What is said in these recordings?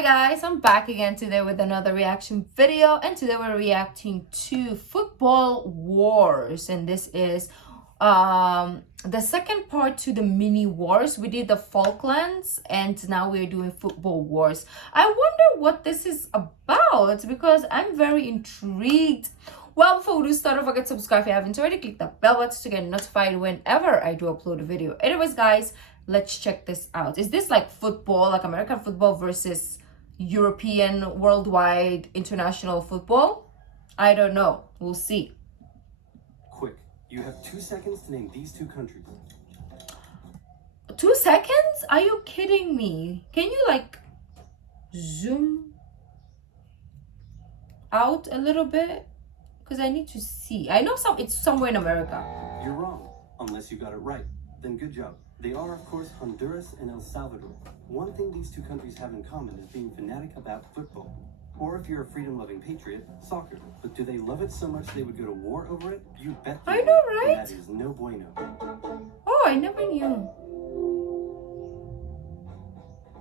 Hi guys, I'm back again today with another reaction video, and today we're reacting to Football Wars, and this is the second part to the mini wars. We did the Falklands and now we're doing Football Wars. I wonder what this is about because I'm very intrigued. Well, before we do start, don't forget to subscribe if you haven't already. Click that bell button to get notified whenever I do upload a video. Anyways guys, let's check this out. Is this like football, like American football versus European, worldwide, international football? I don't know. We'll see. Quick, you have 2 seconds to name these two countries. 2 seconds? Are you kidding me? Can you like zoom out a little bit? Because I need to see. I know it's somewhere in America. You're wrong, unless you got it right. Then good job. They are, of course, Honduras and El Salvador. One thing these two countries have in common is being fanatic about football. Or if you're a freedom-loving patriot, soccer. But do they love it so much they would go to war over it? You bet they I know, would. right? That is no bueno. Oh, I never knew.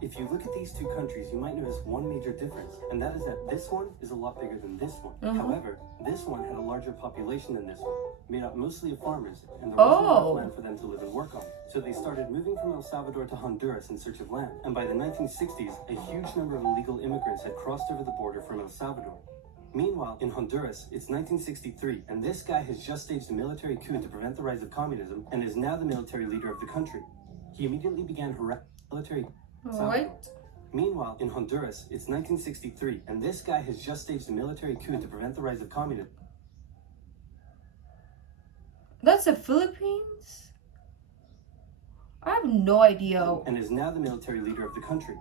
If you look at these two countries, you might notice one major difference, and that is that this one is a lot bigger than this one. However, this one had a larger population than this one, made up mostly of farmers, and there wasn't enough land for them to live and work on. So they started moving from El Salvador to Honduras in search of land, and by the 1960s, a huge number of illegal immigrants had crossed over the border from El Salvador. Meanwhile, in Honduras, it's 1963, and this guy has just staged a military coup to prevent the rise of communism, and is now the military leader of the country. He immediately began harassing military. What? Meanwhile, in Honduras, it's 1963, and this guy has just staged a military coup to prevent the rise of communism. That's the Philippines? I have no idea. And is now the military leader of the country.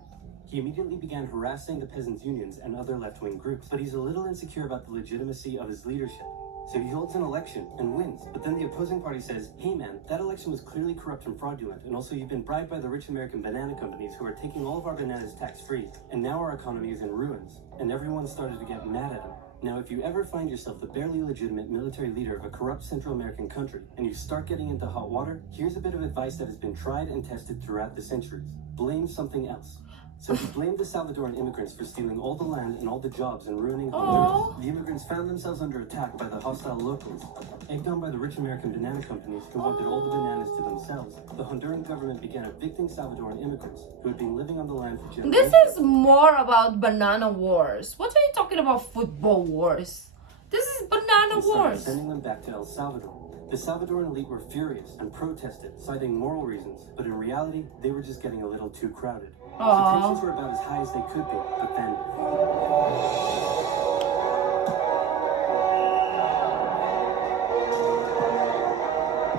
He immediately began harassing the peasants' unions and other left-wing groups, but he's a little insecure about the legitimacy of his leadership. So he holds an election and wins, but then the opposing party says, hey man, that election was clearly corrupt and fraudulent, and also you've been bribed by the rich American banana companies who are taking all of our bananas tax-free, and now our economy is in ruins, and everyone started to get mad at him. Now if you ever find yourself the barely legitimate military leader of a corrupt Central American country, and you start getting into hot water, here's a bit of advice that has been tried and tested throughout the centuries. Blame something else. So he blamed the Salvadoran immigrants for stealing all the land and all the jobs and ruining Honduras. The immigrants found themselves under attack by the hostile locals. Egged on by the rich American banana companies who wanted all the bananas to themselves, the Honduran government began evicting Salvadoran immigrants who had been living on the land for generations. This is more about banana wars. What are you talking about football wars? This is banana wars. Sending them back to El Salvador. The Salvadoran elite were furious and protested, citing moral reasons, but in reality, they were just getting a little too crowded. So tensions were about as high as they could be, but then...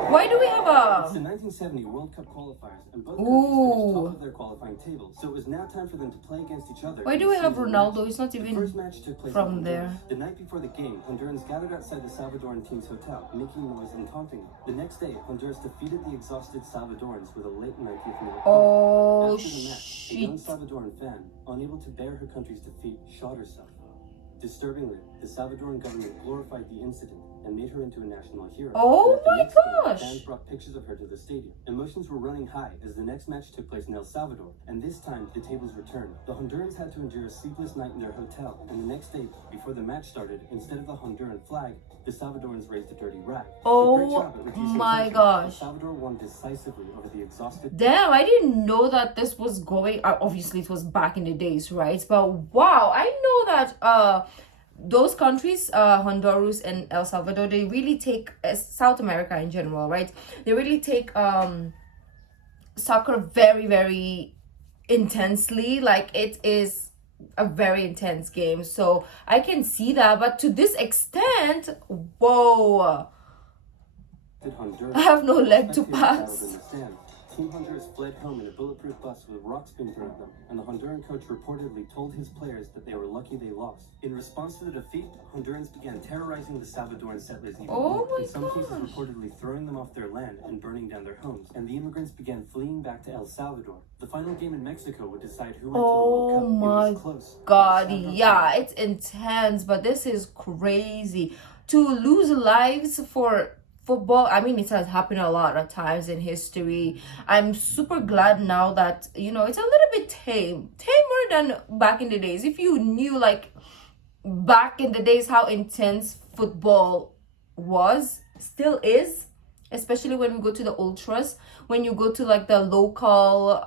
Why do we have a... It's the 1970 World Cup qualifiers, and both countries finished top of their qualifying table, so it was now time for them to play against each other. Why do we have Ronaldo? He's not even the first match took place from there. The night before the game, Hondurans gathered outside the Salvadoran team's hotel, making noise and taunting them. The next day, Honduras defeated the exhausted Salvadorans with a late 90th minute goal. After the match, a young Salvadoran fan, unable to bear her country's defeat, shot herself. Disturbingly, the Salvadoran government glorified the incident and made her into a national hero. Oh my gosh! Fans brought pictures of her to the stadium. Emotions were running high as the next match took place in El Salvador, and this time the tables returned. The Hondurans had to endure a sleepless night in their hotel, and the next day, before the match started, instead of the Honduran flag, the Salvadorans raised a dirty rag. Oh my gosh! El Salvador won decisively over the exhausted... Damn, I didn't know that this was going... obviously, it was back in the days, right? But wow, I know that... those countries, Honduras and El Salvador, they really take South America in general, right? They really take soccer very, very intensely. Like, it is a very intense game. So I can see that, but to this extent, whoa, I have no leg to pass. Team Honduras fled home in a bulletproof bus with rocks being thrown at them, and the Honduran coach reportedly told his players that they were lucky they lost. In response to the defeat, Hondurans began terrorizing the Salvadoran settlers even more, in some cases reportedly throwing them off their land and burning down their homes, and the immigrants began fleeing back to El Salvador. The final game in Mexico would decide who went to the World Cup. It was close. God, yeah, it's intense, but this is crazy. To lose lives for football, I mean, it has happened a lot of times in history. I'm super glad now that, you know, it's a little bit tamer than back in the days. If you knew, like, back in the days how intense football was, still is, especially when we go to the ultras, when you go to like the local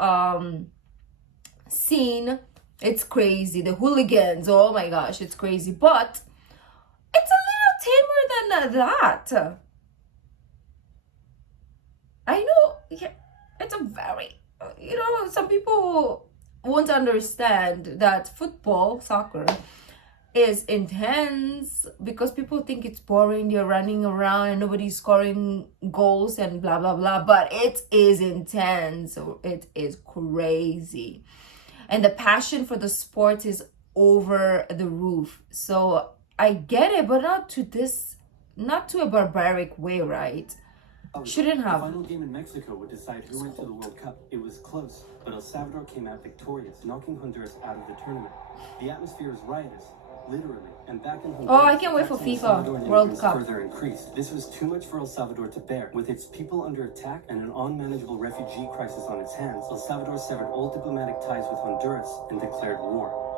scene, it's crazy. The hooligans, oh my gosh, it's crazy. But it's a little tamer than that. I know, yeah, it's a very, you know, some people won't understand that football, soccer, is intense because people think it's boring. You're running around and nobody's scoring goals and blah blah blah, but it is intense. It is crazy, and the passion for the sport is over the roof. So I get it, but not to a barbaric way, right? Shouldn't have. The final game in Mexico would decide who went to the World Cup. It was close, but El Salvador came out victorious, knocking Honduras out of the tournament. The atmosphere is riotous, literally, and back in Honduras, oh, I can't wait for FIFA World Cup. Further increased. This was too much for El Salvador to bear. With its people under attack and an unmanageable refugee crisis on its hands, El Salvador severed all diplomatic ties with Honduras and declared war.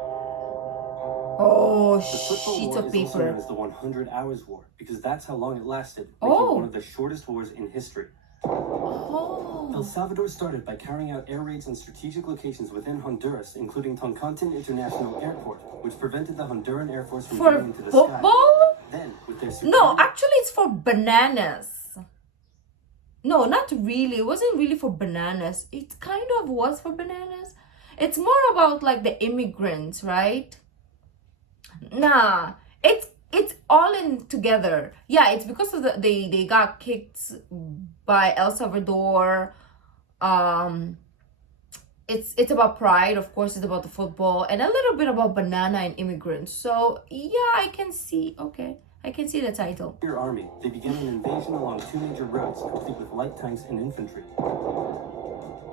Oh, the football sheet war of is also paper. known as the 100 Hours War because that's how long it lasted, making Oh. one of the shortest wars in history. Oh. El Salvador started by carrying out air raids on strategic locations within Honduras, including Toncontin International Airport, which prevented the Honduran Air Force from For getting into the football? sky. Then, with their No, actually it's for bananas. No, not really. It wasn't really for bananas. It kind of was for bananas. It's more about like the immigrants, right? Nah, it's all in together. Yeah, it's because of they got kicked by El Salvador. It's about pride, of course. It's about the football and a little bit about banana and immigrants. So yeah, I can see. Okay, I can see the title. Their army, they began an invasion along two major roads, complete with light tanks and infantry.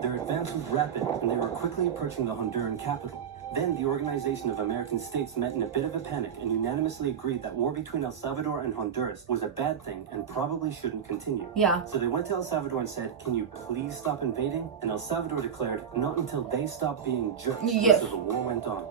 Their advance was rapid, and they were quickly approaching the Honduran capital. Then the Organization of American States met in a bit of a panic and unanimously agreed that war between El Salvador and Honduras was a bad thing and probably shouldn't continue. Yeah. So they went to El Salvador and said, "Can you please stop invading?" And El Salvador declared, "Not until they stop being jerks." Yes. So the war went on.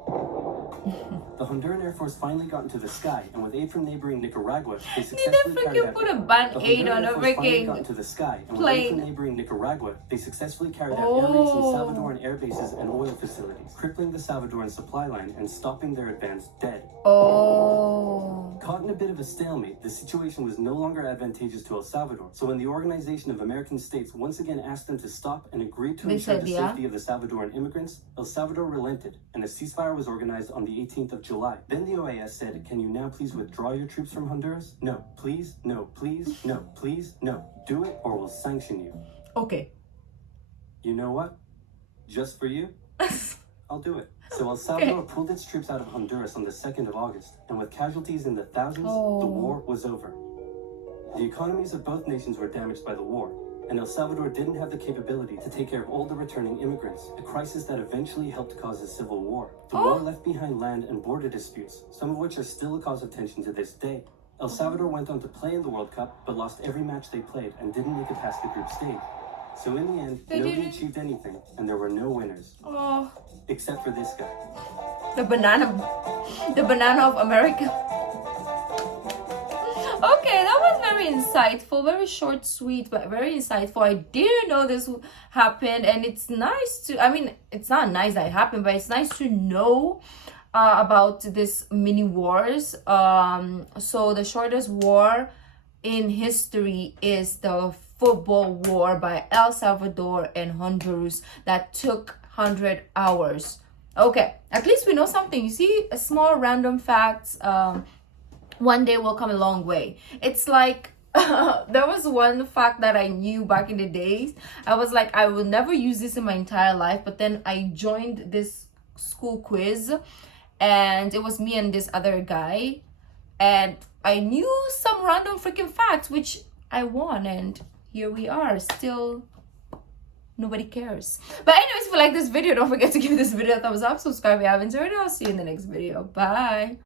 The Honduran Air Force finally got into the sky, and with aid from neighboring Nicaragua, they successfully carried out... Put a band-aid on a freaking into the sky, and with aid plane. from neighboring Nicaragua, they successfully carried out air raids on Salvadoran air bases and oil facilities, crippling the Salvadoran supply line and stopping their advance dead. Oh. Caught in a bit of a stalemate, the situation was no longer advantageous to El Salvador. So when the Organization of American States once again asked them to stop and agreed to ensure the safety of the Salvadoran immigrants, El Salvador relented, and a ceasefire was organized on the 18th of July. Then the OAS said, "Can you now please withdraw your troops from Honduras? No, please, no, please, no, please, no. Do it or we'll sanction you." Okay. You know what? Just for you, I'll do it. So El Salvador pulled its troops out of Honduras on the 2nd of August, and with casualties in the thousands, the war was over. The economies of both nations were damaged by the war, and El Salvador didn't have the capability to take care of all the returning immigrants, a crisis that eventually helped cause a civil war. The war left behind land and border disputes, some of which are still a cause of tension to this day. El Salvador went on to play in the World Cup, but lost every match they played and didn't make it past the group stage. So in the end, nobody achieved anything, and there were no winners. Oh. Except for this guy. The banana of America. Okay, that was very insightful, very short, sweet, but very insightful. I didn't know this happened, and it's nice to, I mean, it's not nice that it happened, but it's nice to know about this mini wars. So the shortest war in history is the football war by El Salvador and Honduras that took 100 hours. Okay, at least we know something. You see, a small random facts one day will come a long way. It's like there was one fact that I knew back in the days. I was like, I will never use this in my entire life, but then I joined this school quiz and it was me and this other guy, and I knew some random freaking facts which I won, and here we are, still nobody cares. But anyways, if you like this video, don't forget to give this video a thumbs up, subscribe if you haven't already. I'll see you in the next video. Bye.